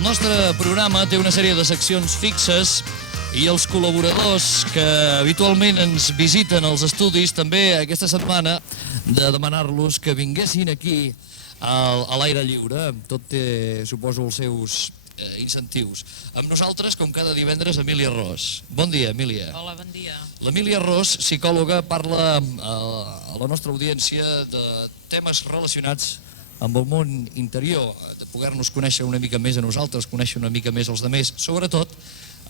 El nostre programa té una sèrie de seccions fixes i els col·laboradors que habitualment ens visiten als estudis també aquesta setmana de demanar-los que vinguessin aquí a l'aire lliure. Tot té, suposo, els seus incentius. Amb nosaltres, com cada divendres, Emília Ros. Bon dia, Emília. Hola, bon dia. L'Emília Ros, psicòloga, parla a la nostra audiència de temes relacionats amb el món interior, de poder-nos conèixer una mica més a nosaltres, conèixer una mica més els altres, sobretot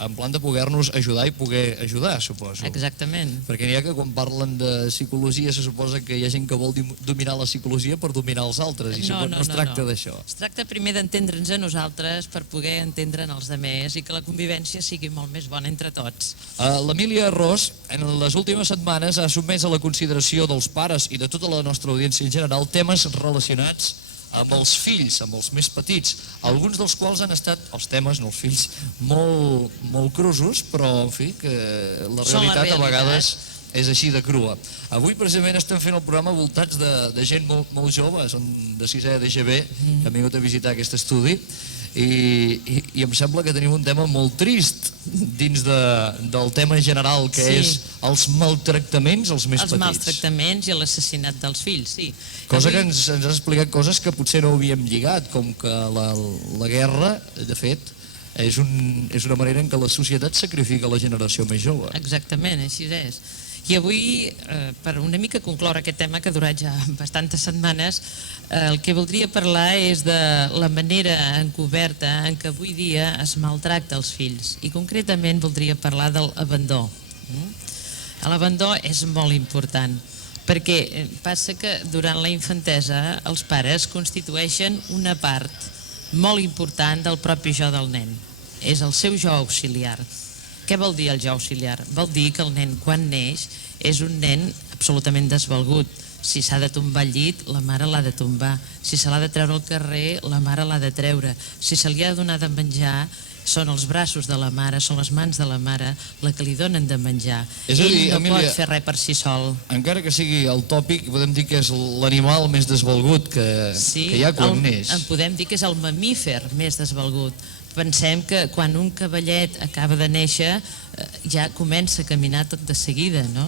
en plan de poder-nos ajudar i poder ajudar, suposo. Exactament. Perquè n'hi ha que quan parlen de psicologia se suposa que hi ha gent que vol dominar la psicologia per dominar els altres, i no es tracta d'això. Es tracta primer d'entendre'ns a nosaltres per poder entendre'n els altres i que la convivència sigui molt més bona entre tots. L'Emília Ros, en les últimes setmanes, ha sotmès a la consideració dels pares i de tota la nostra audiència en general temes relacionats amb els fills, amb els més petits, alguns dels quals han estat, els temes, no els fills, molt crusos, però, en fi, que la realitat a vegades és així de crua. Avui, precisament, estem fent el programa voltats de gent molt jove, són de 6è d'EGB, que han vingut a visitar aquest estudi, i em sembla que tenim un tema molt trist dins del tema general, que és els maltractaments als més petits. Els maltractaments i l'assassinat dels fills, sí. Cosa que ens has explicat coses que potser no havíem lligat, com que la guerra, de fet, és una manera en què la societat sacrifica la generació més jove. Exactament, així és. I avui, per una mica concloure aquest tema que ha durat ja bastantes setmanes, el que voldria parlar és de la manera encoberta en què avui dia es maltracta els fills. I concretament voldria parlar de l'abandó. L'abandó és molt important, perquè passa que durant la infantesa els pares constitueixen una part molt important del propi jo del nen. És el seu jo auxiliar. Què vol dir el jo auxiliar? Vol dir que el nen, quan neix, és un nen absolutament desvalgut. Si s'ha de tombar al llit, la mare l'ha de tombar. Si se l'ha de treure al carrer, la mare l'ha de treure. Si se li ha de donar de menjar, són els braços de la mare, són les mans de la mare la que li donen de menjar. Ell no pot fer res per si sol. Encara que sigui el tòpic, podem dir que és l'animal més desvalgut que hi ha quan neix. En podem dir que és el mamífer més desvalgut. Pensem que quan un cavallet acaba de néixer ja comença a caminar tot de seguida, no?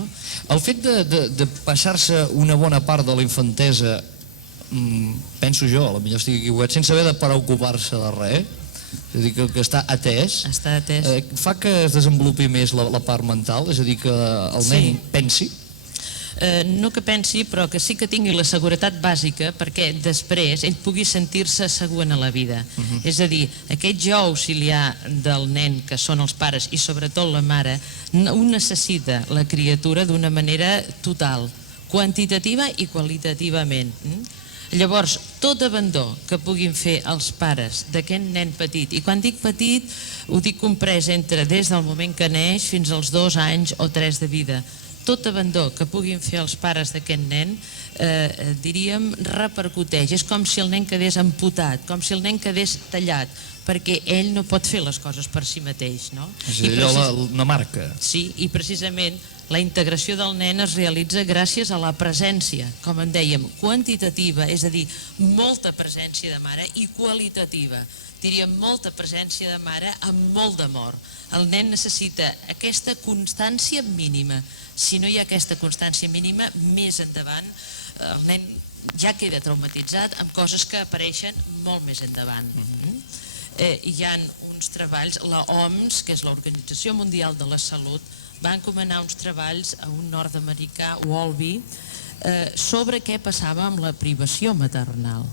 El fet de passar-se una bona part de la infantesa, penso jo, potser estic equivocat, sense haver de preocupar-se de res, és a dir, que està atès, fa que es desenvolupi més la part mental, és a dir, que el nen pensi? No que pensi, però que sí que tingui la seguretat bàsica perquè després ell pugui sentir-se segur en la vida. És a dir, aquest jo auxiliar del nen, que són els pares i sobretot la mare, ho necessita la criatura d'una manera total, quantitativa i qualitativament. Llavors, tot abandó que puguin fer els pares d'aquest nen petit, i quan dic petit ho dic comprès entre des del moment que neix fins als 2 anys o 3 de vida, tot abandó que puguin fer els pares d'aquest nen, diríem, repercuteix. És com si el nen quedés amputat, com si el nen quedés tallat, perquè ell no pot fer les coses per si mateix, no? És allò una marca. Sí, i precisament la integració del nen es realitza gràcies a la presència, com en dèiem, quantitativa, és a dir, molta presència de mare, i qualitativa, diríem molta presència de mare amb molt d'amor. El nen necessita aquesta constància mínima. Si no hi ha aquesta constància mínima, més endavant el nen ja queda traumatitzat amb coses que apareixen molt més endavant. Hi ha uns treballs, la OMS, que és l'Organització Mundial de la Salut, va encomanar uns treballs a un nord-americà, Wolby, sobre què passava amb la privació maternal.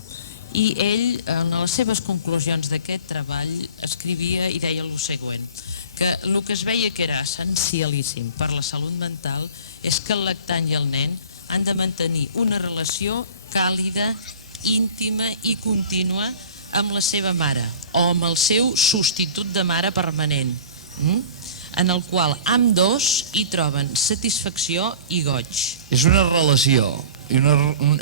I ell, en les seves conclusions d'aquest treball, escrivia i deia el següent, que el que es veia que era essencialíssim per la salut mental és que el lactant i el nen han de mantenir una relació càlida, íntima i contínua amb la seva mare o amb el seu substitut de mare permanent, en el qual ambdós hi troben satisfacció i goig. És una relació. I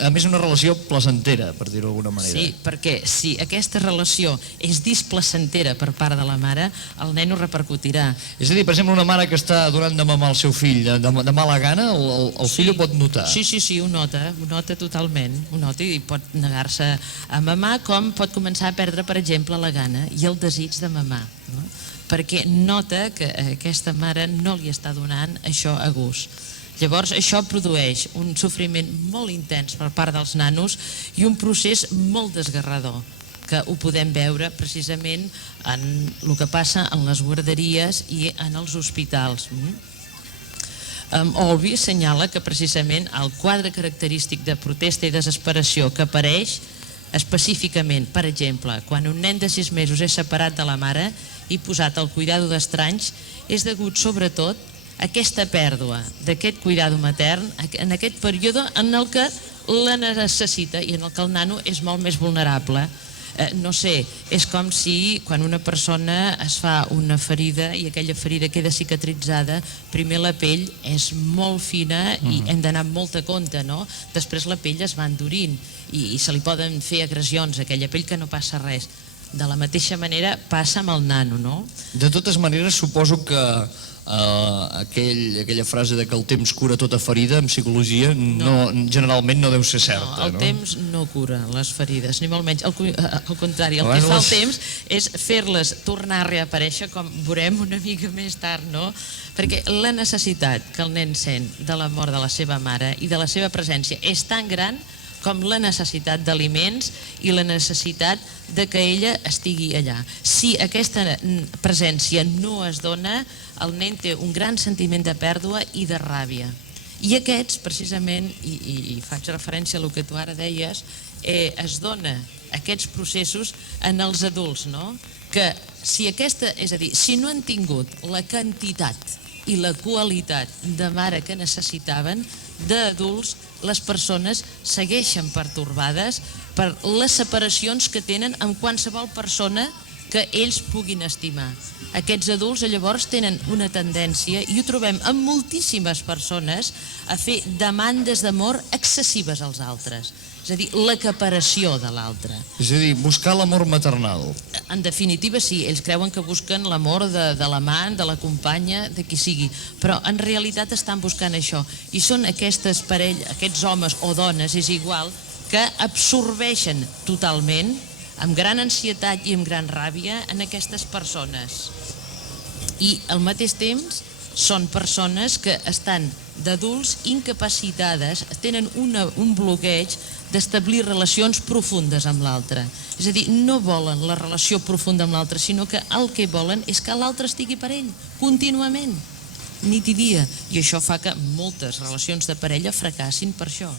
a més una relació placentera, per dir-ho d'alguna manera. Sí, perquè si aquesta relació és displacentera per part de la mare, el nen ho repercutirà. És a dir, per exemple, una mare que està donant de mamar al seu fill de mala gana, el fill ho pot notar. Sí, ho nota totalment, ho nota i pot negar-se a mamar, com pot començar a perdre, per exemple, la gana i el desig de mamar, no? Perquè nota que aquesta mare no li està donant això a gust. Llavors això produeix un sofriment molt intens per part dels nanos i un procés molt desgarrador, que ho podem veure precisament en el que passa en les guarderies i en els hospitals. Olvi assenyala que precisament el quadre característic de protesta i desesperació que apareix específicament, per exemple, quan un nen de 6 mesos és separat de la mare i posat al cuidado d'estranys, és degut sobretot aquesta pèrdua d'aquest cuidado matern en aquest període en el que la necessita i en el que el nano és molt més vulnerable. No sé, és com si quan una persona es fa una ferida i aquella ferida queda cicatritzada, primer la pell és molt fina i hem d'anar amb molt a compte, no? Després la pell es va endurint i se li poden fer agressions a aquella pell que no passa res. De la mateixa manera passa amb el nano, no? De totes maneres, suposo que aquella frase de que el temps cura tota ferida en psicologia generalment no deu ser certa. El temps no cura les ferides, ni molt menys. Al contrari, el que fa el temps és fer-les tornar a reaparèixer, com veurem una mica més tard, no? Perquè la necessitat que el nen sent de la mort de la seva mare i de la seva presència és tan gran com la necessitat d'aliments i la necessitat de que ella estigui allà. Si aquesta presència no es dona, el nen té un gran sentiment de pèrdua i de ràbia. I aquests, precisament, i faig referència a el que tu ara deies, es dona aquests processos en els adults, no? Que si aquesta, és a dir, si no han tingut la quantitat i la qualitat de mare que necessitaven, d'adults, les persones segueixen pertorbades per les separacions que tenen amb qualsevol persona que ells puguin estimar. Aquests adults llavors tenen una tendència, i ho trobem en moltíssimes persones, a fer demandes d'amor excessives als altres. És a dir, l'acaparació de l'altre. És a dir, buscar l'amor maternal. En definitiva, sí, ells creuen que busquen l'amor de l'amant, de la companya, de qui sigui, però en realitat estan buscant això. I són aquestes parelles, aquests homes o dones, és igual, que absorbeixen totalment, amb gran ansietat i amb gran ràbia, en aquestes persones. I al mateix temps són persones que estan d'adults incapacitades, tenen un bloqueig d'establir relacions profundes amb l'altre. És a dir, no volen la relació profunda amb l'altre, sinó que el que volen és que l'altre estigui per ell, contínuament, nit i dia. I això fa que moltes relacions de parella fracassin per això.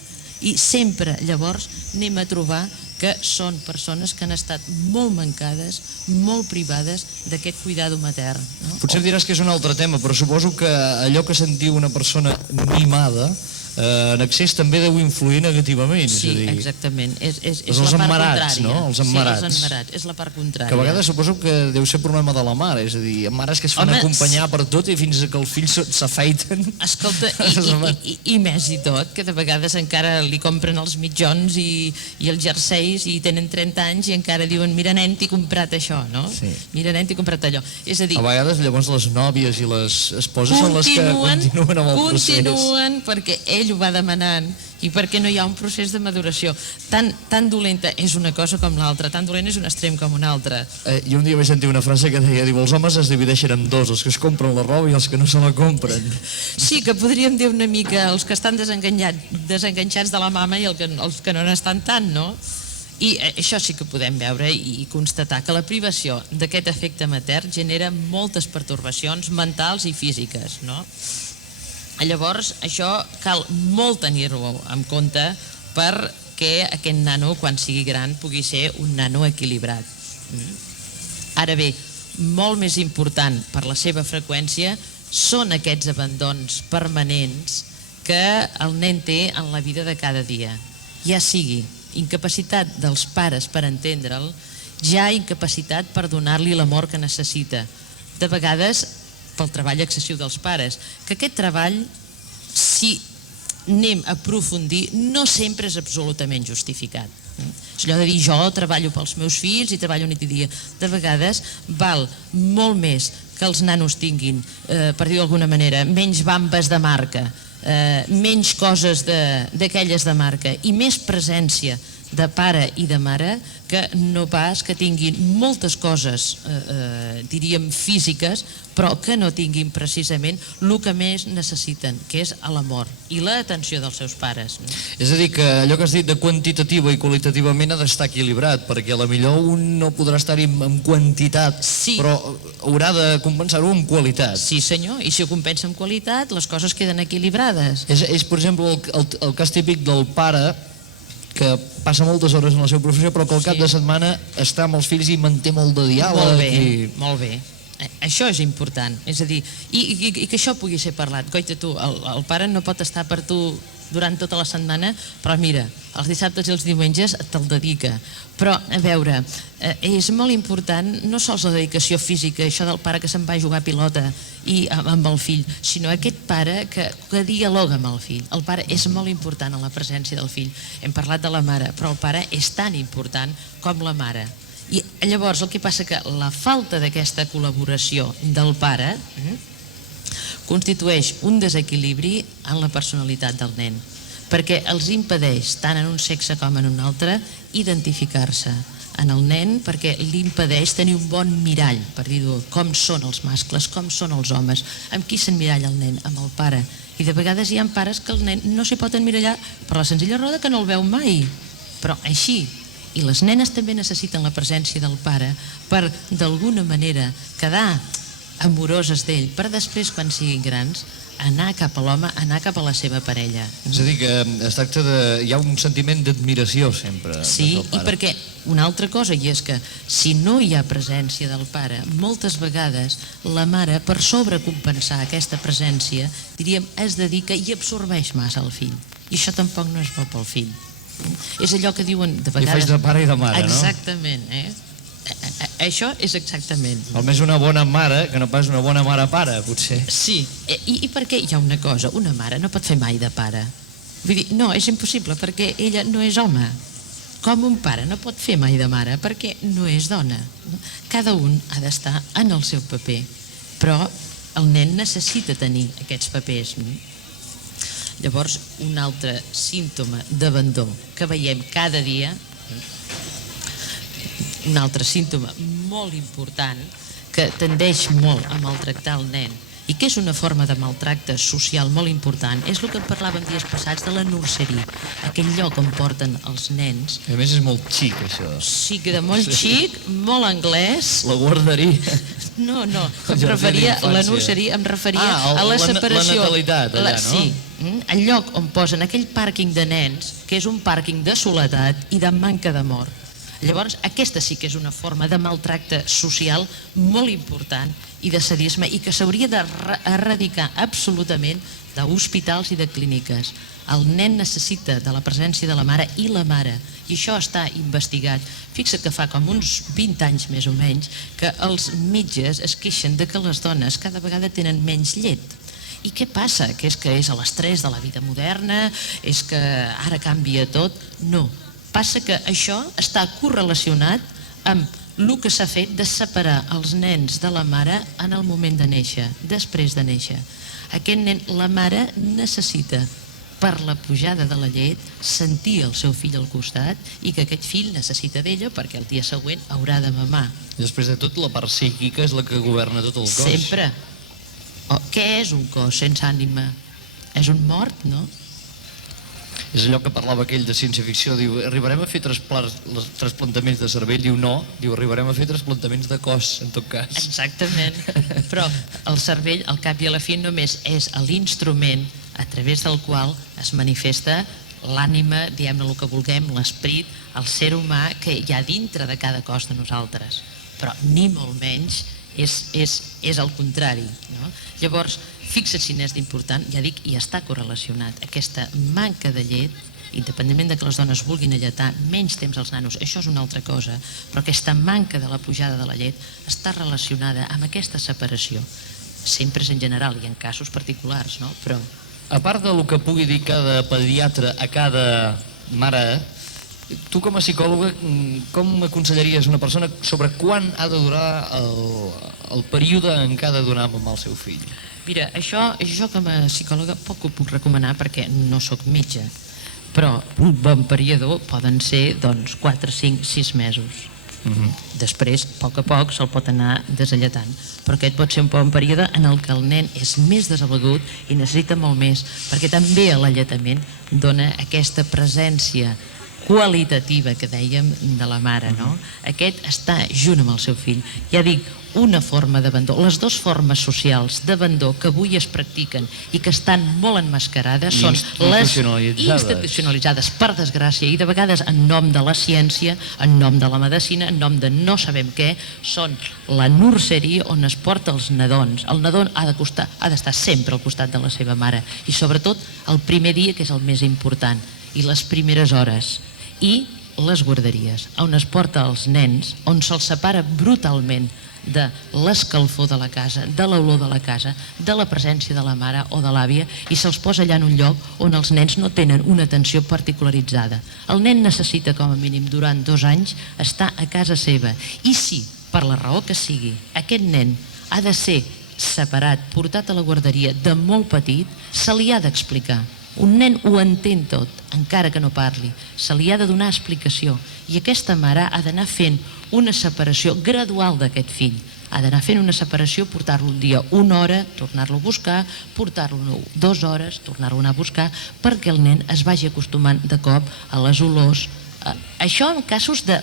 I sempre, llavors, anem a trobar que són persones que han estat molt mancades, molt privades d'aquest cuidado matern. Potser diràs que és un altre tema, però suposo que allò que sentiu una persona mimada en excés també deu influir negativament. Sí, exactament. És els la part emmarats, contrària. no? Els emmarats. Sí, els emmarats, és la part contrària. Que a vegades suposo que deu ser problema de la mare, és a dir, mares que es fan acompanyar per tot i fins que el fill s'afeiten. Escolta, i més i tot, que de vegades encara li compren els mitjons i els jerseis i tenen 30 anys i encara diuen mira nen, t'he comprat això, no? Mira nen, t'he comprat allò. És a dir, a vegades llavors les nòvies i les esposes són les que continuen amb el procés. Continuen perquè ell ho va demanant i perquè no hi ha un procés de maduració. Tan dolenta és una cosa com l'altra, tan dolent és un extrem com un altre. I un dia vaig sentir una frase que deia, els homes es divideixen en dos, els que es compren la roba i els que no se la compren. Sí, que podríem dir una mica els que estan desenganxats de la mama i els que no n'estan tant, no? I això sí que podem veure i constatar que la privació d'aquest afecte matern genera moltes pertorbacions mentals i físiques, no? Llavors, això cal molt tenir-ho en compte perquè aquest nano, quan sigui gran, pugui ser un nano equilibrat. Ara bé, molt més important per la seva freqüència són aquests abandons permanents que el nen té en la vida de cada dia. Ja sigui incapacitat dels pares per entendre'l, ja incapacitat per donar-li l'amor que necessita. De vegades pel treball excessiu dels pares, que aquest treball, si anem a aprofundir, no sempre és absolutament justificat. És allò de dir, jo treballo pels meus fills i treballo nit i dia. De vegades val molt més que els nanos tinguin, per dir-ho d'alguna manera, menys bambes de marca, menys coses d'aquelles de marca i més presència de pare i de mare, que no pas que tinguin moltes coses, diríem, físiques, però que no tinguin precisament el que més necessiten, que és l'amor i l'atenció dels seus pares. És a dir, que allò que has dit de quantitativa i qualitativament ha d'estar equilibrat, perquè potser un no podrà estar-hi en quantitat, però haurà de compensar-ho amb qualitat. Sí, senyor, i si ho compensa amb qualitat, les coses queden equilibrades. És per exemple, el cas típic del pare que passa moltes hores en la seva professió, però que al cap de setmana està amb els fills i manté molt de diàleg. Molt bé, molt bé. Això és important, és a dir, i que això pugui ser parlat. Coita, tu, el pare no pot estar per tu durant tota la setmana, però mira, els dissabtes i els diumenges te'l dedica. Però, a veure, és molt important no sols la dedicació física, això del pare que se'n va a jugar a pilota i amb el fill, sinó aquest pare que dialoga amb el fill. El pare és molt important en la presència del fill. Hem parlat de la mare, però el pare és tan important com la mare. I llavors el que passa que la falta d'aquesta col·laboració del pare constitueix un desequilibri en la personalitat del nen, perquè els impedeix, tant en un sexe com en un altre, identificar-se en el nen, perquè li impedeix tenir un bon mirall, per dir-ho, com són els mascles, com són els homes, amb qui s'emmiralla el nen, amb el pare. I de vegades hi ha pares que el nen no s'hi pot emmirallar per la senzilla raó que no el veu mai, però així. I les nenes també necessiten la presència del pare per, d'alguna manera, quedar amoroses d'ell, per després, quan siguin grans, anar cap a l'home, anar cap a la seva parella. És a dir, que es tracta de... hi ha un sentiment d'admiració sempre. Sí, i perquè una altra cosa, i és que si no hi ha presència del pare, moltes vegades la mare, per sobrecompensar aquesta presència, diríem, es dedica i absorbeix massa el fill. I això tampoc no és bo pel fill. És allò que diuen de vegades... I faig de pare i de mare, no? Exactament, Això és exactament. Almenys una bona mare que no pas una bona mare-pare, potser. Sí, i per què hi ha una cosa? Una mare no pot fer mai de pare. Vull dir, no, és impossible, perquè ella no és home. Com un pare no pot fer mai de mare, perquè no és dona. Cada un ha d'estar en el seu paper, però el nen necessita tenir aquests papers. Llavors, un altre símptoma d'abandó que veiem cada dia, un altre símptoma molt important que tendeix molt a maltractar el nen i que és una forma de maltracte social molt important, és el que en parlàvem dies passats de la nurseria, aquell lloc on porten els nens. A més és molt xic, això. Sí, queda molt xic, molt anglès. La guarderia. No, em referia a la nurseria, em referia a la separació. La natalitat, allà, no? Sí, el lloc on posen aquell pàrquing de nens, que és un pàrquing de soledat i de manca d'amor. Llavors, aquesta sí que és una forma de maltracte social molt important i de sadisme i que s'hauria d'erradicar absolutament d'hospitals i de clíniques. El nen necessita de la presència de la mare i la mare, i això està investigat. Fixa't que fa com uns 20 anys més o menys que els metges es queixen de que les dones cada vegada tenen menys llet. I què passa? Que és l'estrès de la vida moderna? És que ara canvia tot? No. Passa que això està correlacionat amb el que s'ha fet de separar els nens de la mare en el moment de néixer, després de néixer. Aquest nen, la mare necessita, per la pujada de la llet, sentir el seu fill al costat i que aquest fill necessita d'ella perquè el dia següent haurà de mamar. I després de tot, la part psíquica és la que governa tot el cos. Sempre. Què és un cos sense ànima? És un mort, no? És allò que parlava aquell de ciència-ficció, diu, arribarem a fer trasplantaments de cervell? Diu, no, diu, arribarem a fer trasplantaments de cos, en tot cas. Exactament, però el cervell, al cap i a la fi, només és l'instrument a través del qual es manifesta l'ànima, diguem-ne el que vulguem, l'esperit, el ser humà que hi ha dintre de cada cos de nosaltres. Però ni molt menys és el contrari. Llavors, fixa't si n'és d'important, ja dic, i està correlacionat. Aquesta manca de llet, independentment de que les dones vulguin alletar menys temps als nanos, això és una altra cosa, però aquesta manca de la pujada de la llet està relacionada amb aquesta separació. Sempre és en general i en casos particulars, no? Però A part del que pugui dir cada pediatre a cada mare, tu com a psicòloga, com aconsellaries una persona sobre quan ha de durar el període en què ha de donar amb el seu fill? Mira, això jo com a psicòloga poc ho puc recomanar perquè no sóc metge, però un bon període poden ser 4, 5, 6 mesos. Després, a poc se'l pot anar desalletant, però aquest pot ser un bon període en el que el nen és més desaparegut i necessita molt més, perquè també l'alletament dona aquesta presència qualitativa que dèiem de la mare, no? Aquest està junt amb el seu fill. Ja dic, una forma d'abandó, les dues formes socials d'abandó que avui es practiquen i que estan molt emmascarades són les institucionalitzades, per desgràcia, i de vegades en nom de la ciència, en nom de la medicina, en nom de no sabem què, són la nursery on es porta els nadons. El nadó ha d'estar sempre al costat de la seva mare i sobretot el primer dia, que és el més important, i les primeres hores, i les guarderies, on es porta els nens, on se'ls separa brutalment de l'escalfor de la casa, de l'olor de la casa, de la presència de la mare o de l'àvia, i se'ls posa allà en un lloc on els nens no tenen una atenció particularitzada. El nen necessita com a mínim durant 2 anys estar a casa seva, i si, per la raó que sigui, aquest nen ha de ser separat, portat a la guarderia de molt petit, se li ha d'explicar. Un nen ho entén tot, encara que no parli. Se li ha de donar explicació. I aquesta mare ha d'anar fent una separació gradual d'aquest fill. Ha d'anar fent una separació, portar-lo un dia 1 hora, tornar-lo a buscar, portar-lo 2 hores, tornar-lo a anar a buscar, perquè el nen es vagi acostumant de cop a les olors. Això en casos de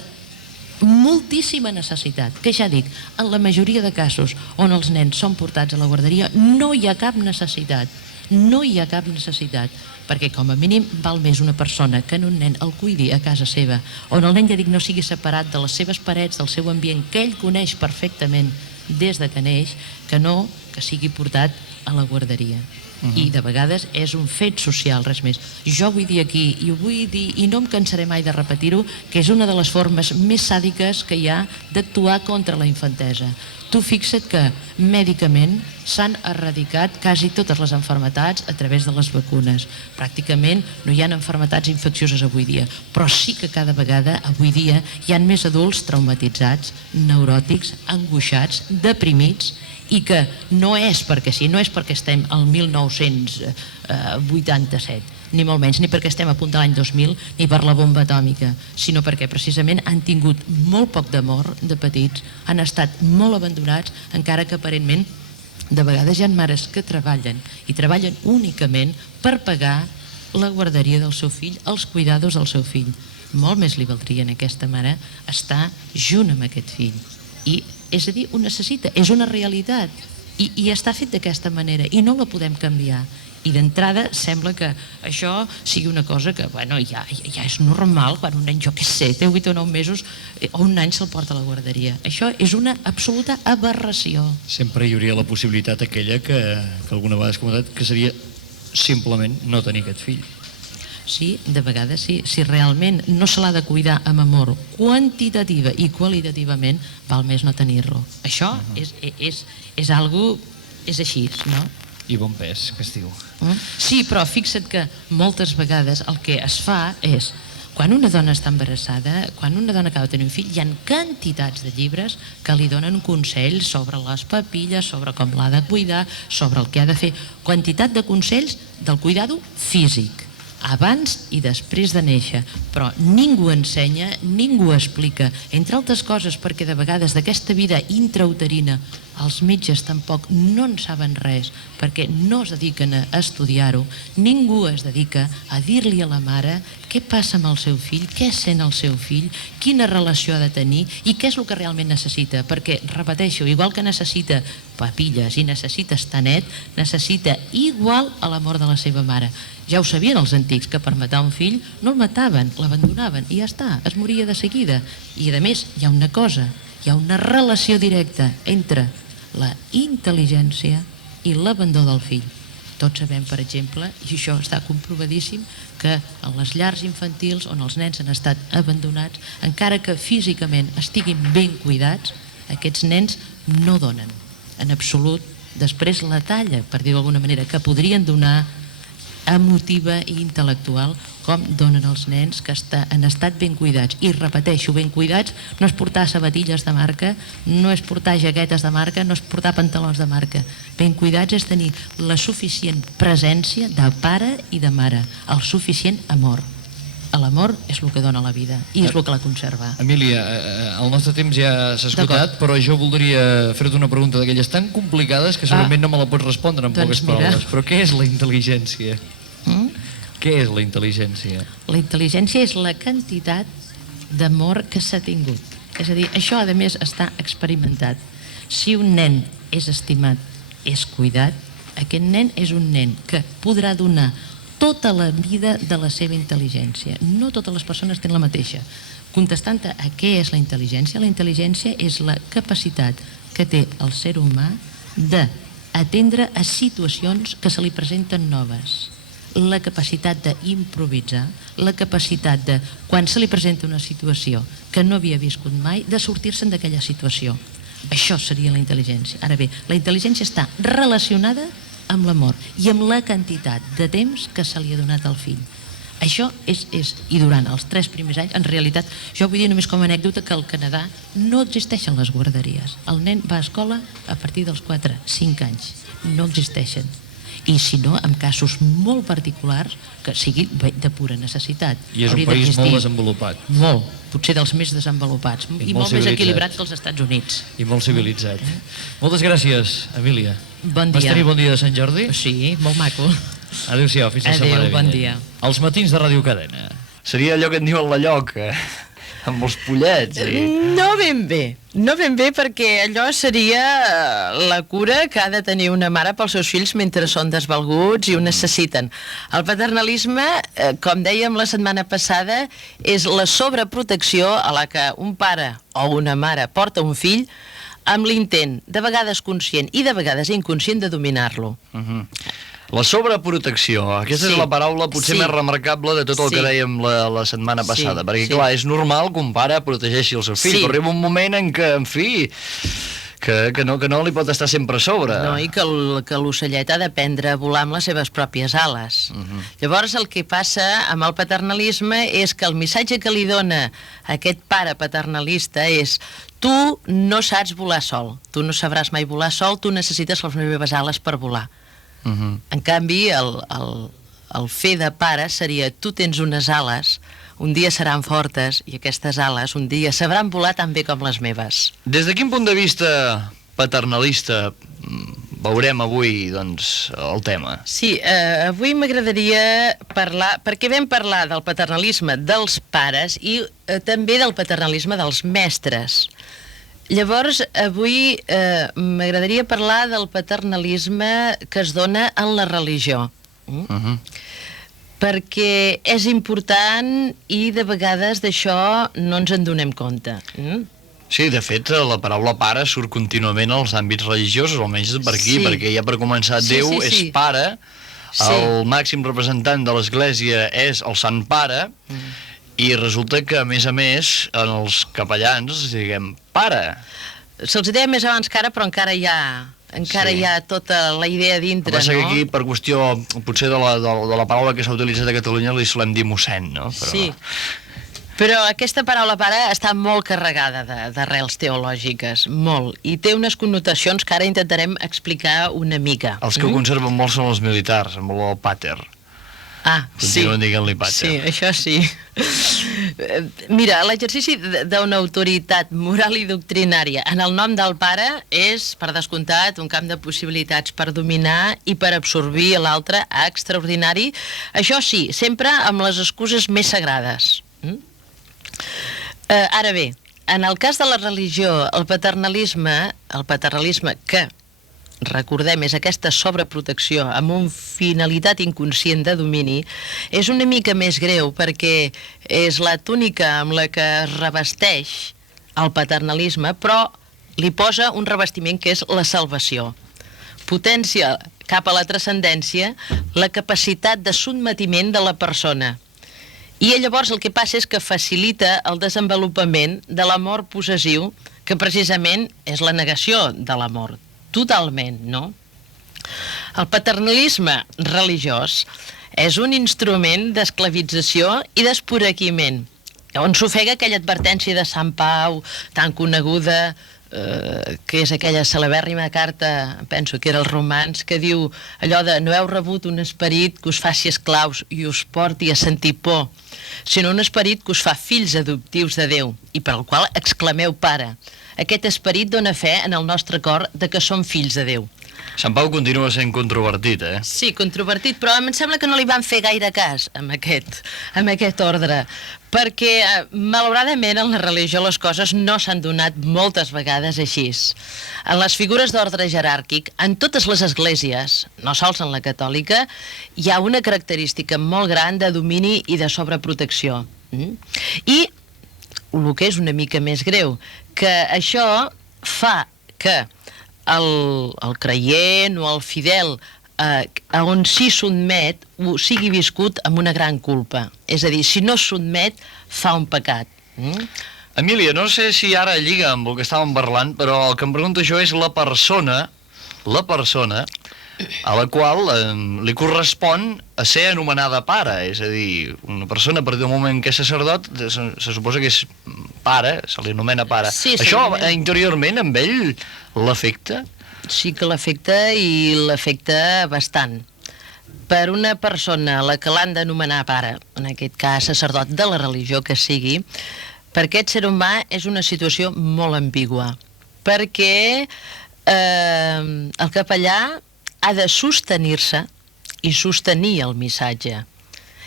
moltíssima necessitat, que ja dic, en la majoria de casos on els nens són portats a la guarderia no hi ha cap necessitat. No hi ha cap necessitat, perquè com a mínim val més una persona que en un nen el cuidi a casa seva, on el nen, ja dic, no sigui separat de les seves parets, del seu ambient, que ell coneix perfectament des de que neix, que no que sigui portat a la guarderia. I de vegades és un fet social, res més. Jo vull dir aquí, i ho vull dir, i no em cansaré mai de repetir-ho, que és una de les formes més sàdiques que hi ha d'actuar contra la infantesa. Tu fixa't que mèdicament s'han erradicat quasi totes les malalties a través de les vacunes. Pràcticament no hi ha malalties infeccioses avui dia, però sí que cada vegada avui dia hi ha més adults traumatitzats, neuròtics, angoixats, deprimits, i que no és perquè sí, no és perquè estem al 1987, ni molt menys, ni perquè estem a punt de l'any 2000, ni per la bomba atòmica, sinó perquè precisament han tingut molt poc d'amor de petits, han estat molt abandonats, encara que aparentment de vegades hi ha mares que treballen, i treballen únicament per pagar la guarderia del seu fill, els cuidados del seu fill. Molt més li valdria a aquesta mare estar junt amb aquest fill. I és a dir, ho necessita, és una realitat i està fet d'aquesta manera i no la podem canviar. I d'entrada sembla que això sigui una cosa que ja és normal quan un nen, jo què sé, té 8 o 9 mesos o un any se'l porta a la guarderia. Això és una absoluta aberració. Sempre hi hauria la possibilitat aquella que alguna vegada has comentat, que seria simplement no tenir aquest fill. Sí, de vegades sí. Si realment no se l'ha de cuidar amb amor quantitativa i qualitativament, val més no tenir-lo. Això és algo, és així, no? I bon pes, que es diu. Sí, però fixa't que moltes vegades el que es fa és, quan una dona està embarassada, quan una dona acaba de tenir un fill, hi ha quantitats de llibres que li donen consells sobre les papilles, sobre com l'ha de cuidar, sobre el que ha de fer. Quantitat de consells del cuidado físic, abans i després de néixer, però ningú ensenya, ningú explica, entre altres coses perquè de vegades d'aquesta vida intrauterina els metges tampoc no en saben res perquè no es dediquen a estudiar-ho, ningú es dedica a dir-li a la mare què passa amb el seu fill, què sent el seu fill, quina relació ha de tenir i què és el que realment necessita, perquè, repeteixo, igual que necessita papilles i necessita estar net, necessita igual a l'amor de la seva mare. Ja ho sabien els antics, que per matar un fill no el mataven, l'abandonaven i ja està, es moria de seguida. I a més hi ha una cosa, hi ha una relació directa entre la intel·ligència i l'abandó del fill. Tots sabem, per exemple, i això està comprovadíssim, que en les llars infantils on els nens han estat abandonats, encara que físicament estiguin ben cuidats, aquests nens no donen en absolut després la talla, per dir-ho d'alguna manera, que podrien donar emotiva i intel·lectual com donen els nens que han estat ben cuidats. I repeteixo, ben cuidats no és portar sabatilles de marca, no és portar jaquetes de marca, no és portar pantalons de marca. Ben cuidats és tenir la suficient presència de pare i de mare, el suficient amor. L'amor és el que dona la vida i és el que la conserva. Emília, el nostre temps ja s'ha esgotat, però jo voldria fer-te una pregunta d'aquelles tan complicades que segurament no me la pots respondre en poques paraules. Però què és la intel·ligència? Què és la intel·ligència? La intel·ligència és la quantitat d'amor que s'ha tingut. És a dir, això a més està experimentat. Si un nen és estimat, és cuidat, aquest nen és un nen que podrà donar tota la vida de la seva intel·ligència. No totes les persones tenen la mateixa. Contestant a què és la intel·ligència és la capacitat que té el ser humà d'atendre a situacions que se li presenten noves. La capacitat d'improvisar, la capacitat de, quan se li presenta una situació que no havia viscut mai, de sortir-se'n d'aquella situació. Això seria la intel·ligència. Ara bé, la intel·ligència està relacionada amb l'amor i amb la quantitat de temps que se li ha donat al fill. Això és, i durant els 3 primers anys, en realitat, jo vull dir només com a anècdota que al Canadà no existeixen les guarderies. El nen va a escola a partir dels 4-5 anys. No existeixen. I si no, en casos molt particulars, que sigui de pura necessitat. I és un país molt desenvolupat. Molt, potser dels més desenvolupats. I molt més equilibrat que els Estats Units. I molt civilitzat. Moltes gràcies, Emília. Bon dia. Vas tenir bon dia de Sant Jordi? Sí, molt maco. Adéu-siau, fins la setmana vinent. Adéu, bon dia. Els matins de Ràdio Cadena. Seria allò que en diuen la lloca, amb els pollets. No ben bé, perquè allò seria la cura que ha de tenir una mare pels seus fills mentre són desvalguts i ho necessiten. El paternalisme, com dèiem la setmana passada, és la sobreprotecció a la que un pare o una mare porta un fill amb l'intent, de vegades conscient i de vegades inconscient, de dominar-lo. La sobreprotecció, aquesta és la paraula potser més remarcable de tot el que dèiem la setmana passada, perquè clar, és normal que un pare protegeixi el seu fill, però arriba un moment en què, en fi, que no li pot estar sempre a sobre. No, i que l'ocellet ha d'aprendre a volar amb les seves pròpies ales. Llavors el que passa amb el paternalisme és que el missatge que li dona aquest pare paternalista és: tu no saps volar sol, tu no sabràs mai volar sol, tu necessites les meves ales per volar. En canvi, el fer de pare seria: tu tens unes ales, un dia seran fortes i aquestes ales un dia sabran volar tan bé com les meves. Des de quin punt de vista paternalista veurem avui, doncs, el tema? Sí, avui m'agradaria parlar, perquè vam parlar del paternalisme dels pares i també del paternalisme dels mestres. Llavors, avui m'agradaria parlar del paternalisme que es dona en la religió. Perquè és important i de vegades d'això no ens en donem compte. Sí, de fet, la paraula pare surt contínuament als àmbits religiosos, almenys per aquí, perquè ja per començar Déu és pare, el màxim representant de l'Església és el Sant Pare, i resulta que, a més, en els capellans diguem pare. Se'ls deia més abans que ara, però encara hi ha tota la idea dintre, no? Passa que aquí, per qüestió, potser de la paraula que s'ha utilitzat a Catalunya, li solem dir mossèn, no? Sí, però aquesta paraula pare està molt carregada d'arrels teològiques, molt, i té unes connotacions que ara intentarem explicar una mica. Els que ho conserven molt són els militars, amb el pater. Continuen dient-li pater. Sí, això sí. Mira, l'exercici d'una autoritat moral i doctrinària en el nom del pare és, per descomptat, un camp de possibilitats per dominar i per absorbir l'altre extraordinari. Això sí, sempre amb les excuses més sagrades. Ara bé, en el cas de la religió, el paternalisme que, recordem, és aquesta sobreprotecció amb una finalitat inconscient de domini, és una mica més greu perquè és la túnica amb la que es revesteix el paternalisme, però li posa un revestiment que és la salvació. Potència cap a la transcendència la capacitat de sotmetiment de la persona. I llavors el que passa és que facilita el desenvolupament de l'amor possessiu, que precisament és la negació de l'amor. Totalment, no? El paternalisme religiós És un instrument d'esclavització i d'esporaquiment, on s'ofega aquella advertència de Sant Pau, tan coneguda, que és aquella celebèrrima carta, penso que era els romans, que diu allò de no heu rebut un esperit que us faci esclaus i us porti a sentir por, sinó un esperit que us fa fills adoptius de Déu i per al qual exclameu Pare. Aquest esperit dona fe en el nostre cor de que som fills de Déu. Sant Pau continua sent controvertit, eh? Sí, controvertit, però em sembla que no li van fer gaire cas amb aquest ordre, perquè malauradament en la religió les coses no s'han donat moltes vegades així. En les figures d'ordre jeràrquic, en totes les esglésies, no sols en la catòlica, hi ha una característica molt gran de domini i de sobreprotecció. I el que és una mica més greu, que això fa que el creient o el fidel a on s'hi sotmet ho sigui viscut amb una gran culpa. És a dir, si no sotmet, fa un pecat. Emília, no sé si ara lliga amb el que estàvem parlant, però el que em pregunto jo és la persona a la qual li correspon a ser anomenada pare. És a dir, una persona a partir del moment que és sacerdot se suposa que és pare, se li anomena pare. Sí, això interiorment amb ell l'afecta? Sí que l'afecta i l'afecta bastant. Per una persona a la que l'han d'anomenar pare, en aquest cas sacerdot de la religió que sigui, per aquest ser humà és una situació molt ambigua, perquè el capellà ha de sostenir-se i sostenir el missatge.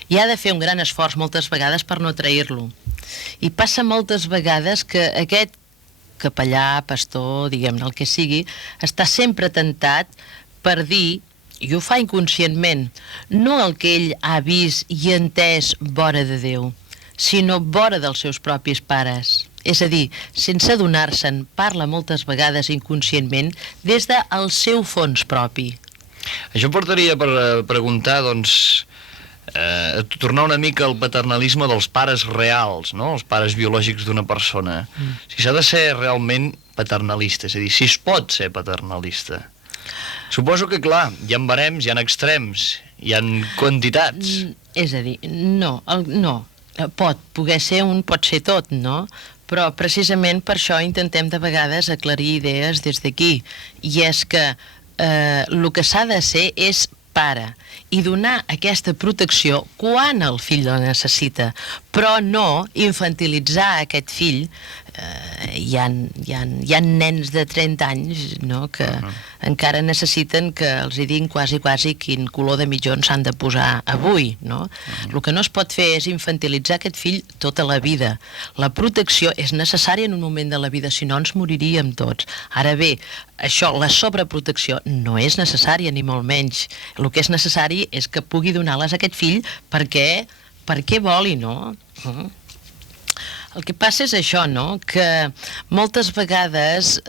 I ha de fer un gran esforç moltes vegades per no trair-lo. I passa moltes vegades que aquest capellà, pastor, diguem-ne el que sigui, està sempre tentat per dir, i ho fa inconscientment, no el que ell ha vist i entès vora de Déu, sinó vora dels seus propis pares. És a dir, sense adonar-se'n, parla moltes vegades inconscientment des del seu fons propi. Això portaria per preguntar, doncs, tornar una mica al paternalisme dels pares reals, no? Els pares biològics d'una persona. Si s'ha de ser realment paternalista, és a dir, si es pot ser paternalista. Suposo que, clar, hi ha barems, hi ha extrems, hi ha quantitats. És a dir, no, pot poder ser un, pot ser tot, no? Però precisament per això intentem de vegades aclarir idees des d'aquí. I és que el que s'ha de ser és pare i donar aquesta protecció quan el fill la necessita, però no infantilitzar aquest fill. Hi ha nens de 30 anys, no?, que encara necessiten que els hi diguin quasi quin color de mitjons s'han de posar avui, no? El que no es pot fer és infantilitzar aquest fill tota la vida. La protecció és necessària en un moment de la vida, si no ens moriríem tots. Ara bé, això, la sobreprotecció no és necessària, ni molt menys. El que és necessari és que pugui donar-les a aquest fill perquè voli, no? El que passa és això, no?, que moltes vegades,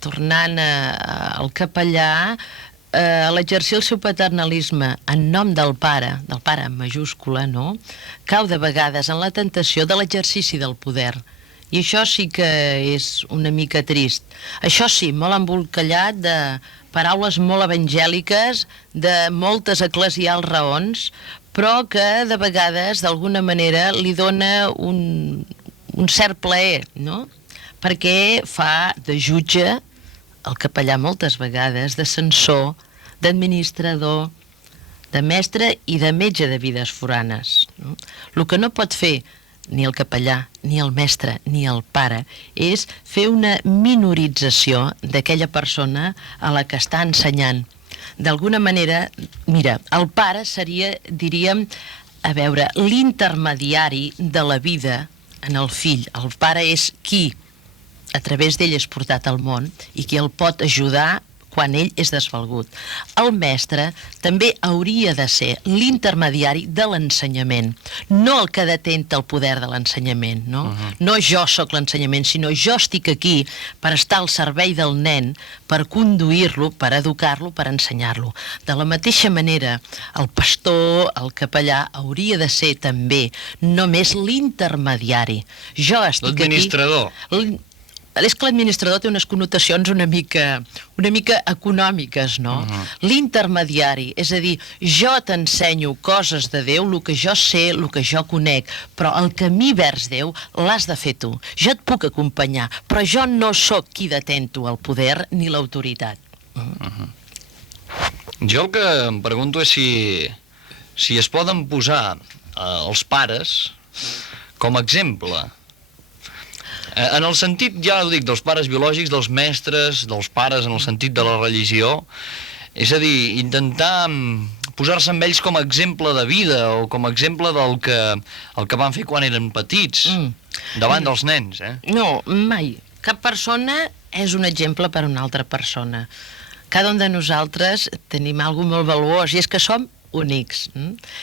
tornant al capellà, a l'exercir el seu paternalisme en nom del pare en majúscula, no?, cau de vegades en la tentació de l'exercici del poder. I això sí que és una mica trist. Això sí, molt embolcallat de paraules molt evangèliques, de moltes eclesials raons, però que de vegades, d'alguna manera, li dona un cert plaer, no? Perquè fa de jutge el capellà moltes vegades, de censor, d'administrador, de mestre i de metge de vides foranes. El que no pot fer ni el capellà, ni el mestre, ni el pare, és fer una minorització d'aquella persona a la que està ensenyant. D'alguna manera, mira, el pare seria, diríem, a veure, l'intermediari de la vida en el fill. El pare és qui a través d'ell és portat al món i qui el pot ajudar quan ell és desvalgut. El mestre també hauria de ser l'intermediari de l'ensenyament, no el que detenta el poder de l'ensenyament, no? No jo sóc l'ensenyament, sinó jo estic aquí per estar al servei del nen, per conduir-lo, per educar-lo, per ensenyar-lo. De la mateixa manera, el pastor, el capellà, hauria de ser també només l'intermediari. Jo estic aquí... L'administrador. és que l'administrador té unes connotacions una mica econòmiques, no? L'intermediari, és a dir, jo t'ensenyo coses de Déu, el que jo sé, el que jo conec, però el camí vers Déu l'has de fer tu. Jo et puc acompanyar, però jo no sóc qui detento el poder ni l'autoritat. Jo el que em pregunto és si es poden posar els pares com a exemple. En el sentit, ja ho dic, dels pares biològics, dels mestres, dels pares en el sentit de la religió, és a dir, intentar posar-se amb ells com a exemple de vida o com a exemple del que van fer quan eren petits, davant dels nens, eh? No, mai. Cap persona és un exemple per a una altra persona. Cada un de nosaltres tenim alguna molt valuós, i és que som únics.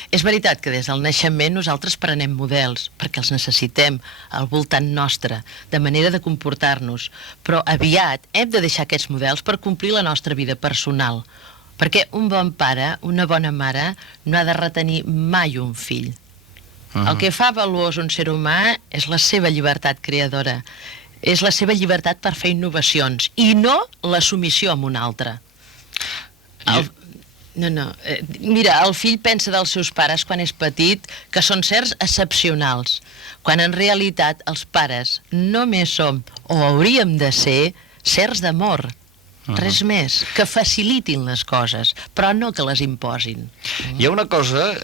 És veritat que des del naixement nosaltres prenem models, perquè els necessitem al voltant nostre, de manera de comportar-nos, però aviat hem de deixar aquests models per complir la nostra vida personal, perquè un bon pare, una bona mare, no ha de retenir mai un fill. El que fa valuós un ser humà és la seva llibertat creadora, és la seva llibertat per fer innovacions, i no la submissió a un altre. Mira, el fill pensa dels seus pares quan és petit que són sers excepcionals, quan en realitat els pares només som, o hauríem de ser, sers d'amor. Res més, que facilitin les coses, però no que les imposin. Hi ha una cosa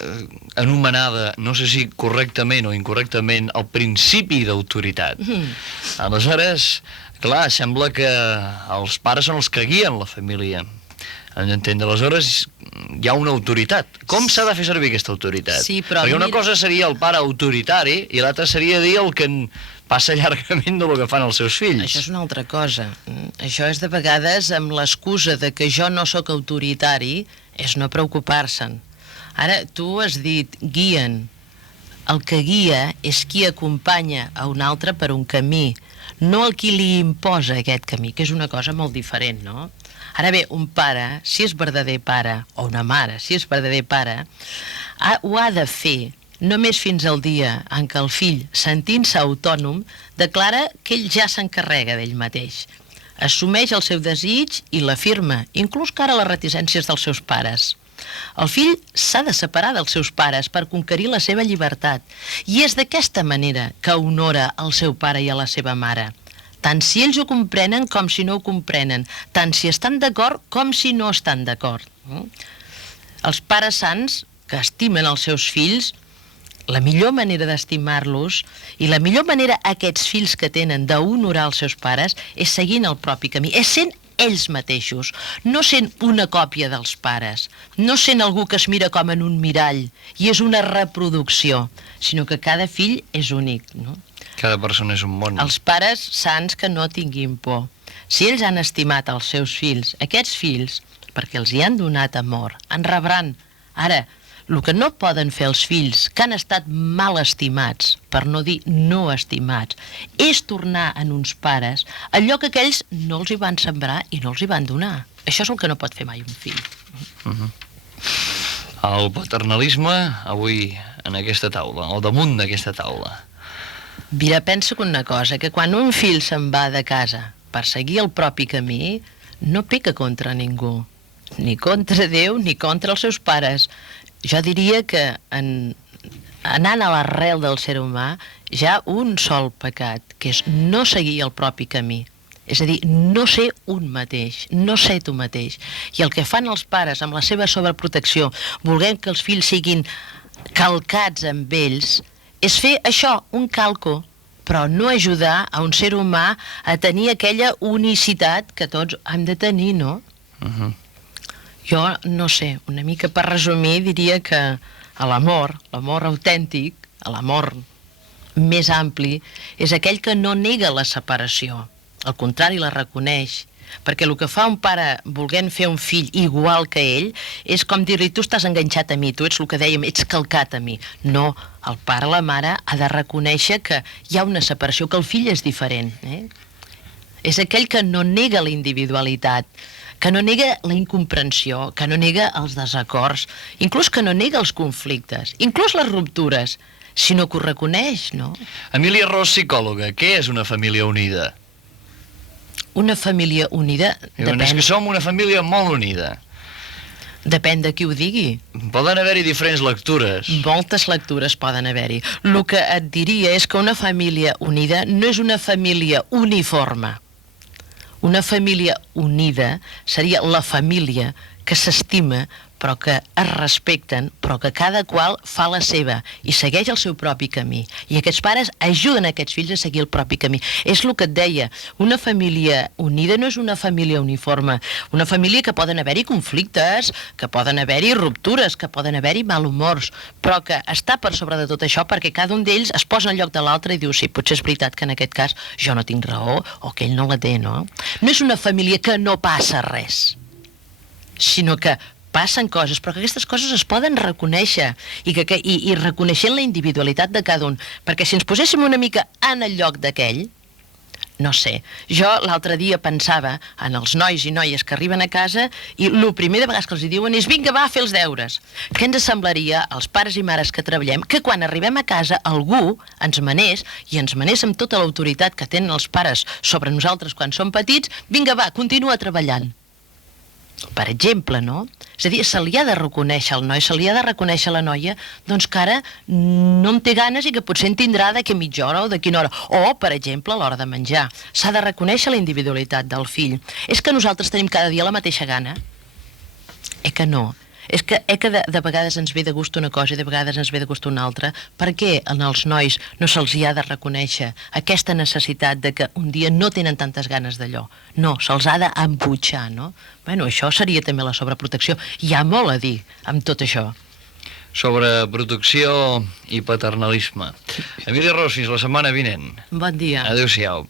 anomenada, no sé si correctament o incorrectament, el principi d'autoritat. Aleshores, clar, sembla que els pares són els que guien la família. Aleshores hi ha una autoritat. Com s'ha de fer servir aquesta autoritat? Sí, però perquè una cosa seria el pare autoritari i l'altra seria dir el que passa llargament del que fan els seus fills. Això és una altra cosa. Això és de vegades amb l'excusa de que jo no sóc autoritari, és no preocupar-se'n. Ara, tu has dit, guien. El que guia és qui acompanya a un altre per un camí, no el qui li imposa aquest camí, que és una cosa molt diferent, no? Ara bé, un pare, si és verdader pare, o una mare, si és verdader pare, ho ha de fer només fins al dia en què el fill, sentint-se autònom, declara que ell ja s'encarrega d'ell mateix. Assumeix el seu desig i l'afirma, inclús cara a les reticències dels seus pares. El fill s'ha de separar dels seus pares per conquerir la seva llibertat, i és d'aquesta manera que honora el seu pare i a la seva mare. Tant si ells ho comprenen com si no ho comprenen, tant si estan d'acord com si no estan d'acord. Els pares sants que estimen els seus fills, la millor manera d'estimar-los i la millor manera aquests fills que tenen d'honorar els seus pares és seguint el propi camí, és sent ells mateixos, no sent una còpia dels pares, no sent algú que es mira com en un mirall i és una reproducció, sinó que cada fill és únic, no? Cada persona és un món. Els pares sants que no tinguin por. Si ells han estimat els seus fills, aquests fills, perquè els hi han donat amor, en rebran. Ara, el que no poden fer els fills que han estat mal estimats, per no dir no estimats, és tornar en uns pares allò que aquells no els hi van sembrar i no els hi van donar. Això és el que no pot fer mai un fill. El paternalisme, avui, en aquesta taula, al damunt d'aquesta taula. Mira, pensa que una cosa, que quan un fill se'n va de casa per seguir el propi camí, no peca contra ningú, ni contra Déu ni contra els seus pares. Jo diria que anant a l'arrel del ser humà hi ha un sol pecat, que és no seguir el propi camí. És a dir, no ser un mateix, no ser tu mateix. I el que fan els pares amb la seva sobreprotecció, volent que els fills siguin calcats amb ells, és fer això, un calco, però no ajudar a un ser humà a tenir aquella unicitat que tots hem de tenir, no? Jo, no sé, una mica per resumir, diria que a l'amor autèntic, a l'amor més ampli, és aquell que no nega la separació, al contrari, la reconeix, perquè el que fa un pare volent fer un fill igual que ell és com dir-li, tu estàs enganxat a mi, tu ets el que dèiem, ets calcat a mi. No, el pare o la mare ha de reconèixer que hi ha una separació, que el fill és diferent. És aquell que no nega la individualitat, que no nega la incomprensió, que no nega els desacords, inclús que no nega els conflictes, inclús les ruptures, sinó que ho reconeix, no? Emília Ros, psicòloga, què és una família unida? Una família unida Diuen, és que som una família molt unida. depèn de qui ho digui. Poden haver-hi diferents lectures. Moltes lectures poden haver-hi. El que et diria és que una família unida no és una família uniforme. Una família unida seria la família que s'estima, però que es respecten, però que cada qual fa la seva i segueix el seu propi camí. I aquests pares ajuden aquests fills a seguir el propi camí. És el que et deia, una família unida no és una família uniforme, una família que poden haver-hi conflictes, que poden haver-hi ruptures, que poden haver-hi malhumors, però que està per sobre de tot això perquè cada un d'ells es posa en lloc de l'altre i diu, sí, potser és veritat que en aquest cas jo no tinc raó o que ell no la té, no? No és una família que no passa res, sinó que passen coses, però que aquestes coses es poden reconèixer i reconeixent la individualitat de cada un, perquè si ens poséssim una mica en el lloc d'aquell, no sé, jo l'altre dia pensava en els nois i noies que arriben a casa i el primer de vegades que els diuen és vinga, va, a fer els deures. Què ens semblaria als pares i mares que treballem que quan arribem a casa algú ens manés i ens manés amb tota l'autoritat que tenen els pares sobre nosaltres quan som petits, vinga, va, continua treballant. Per exemple, no? És a dir, se li ha de reconèixer al noi, se li ha de reconèixer a la noia, doncs que ara no en té ganes i que potser en tindrà d'aquí mitja hora o de quina hora. O, per exemple, a l'hora de menjar. S'ha de reconèixer la individualitat del fill. És que nosaltres tenim cada dia la mateixa gana? Que no. És que de vegades ens ve de gust una cosa i de vegades ens ve de gust una altra. Per què als nois no se'ls ha de reconèixer aquesta necessitat de que un dia no tenen tantes ganes d'allò? No, se'ls ha d'embutxar, no? Bueno, això seria també la sobreprotecció. Hi ha molt a dir amb tot això. Sobreprotecció i paternalisme. Emília Ros, fins la setmana vinent. Bon dia. Adéu-siau.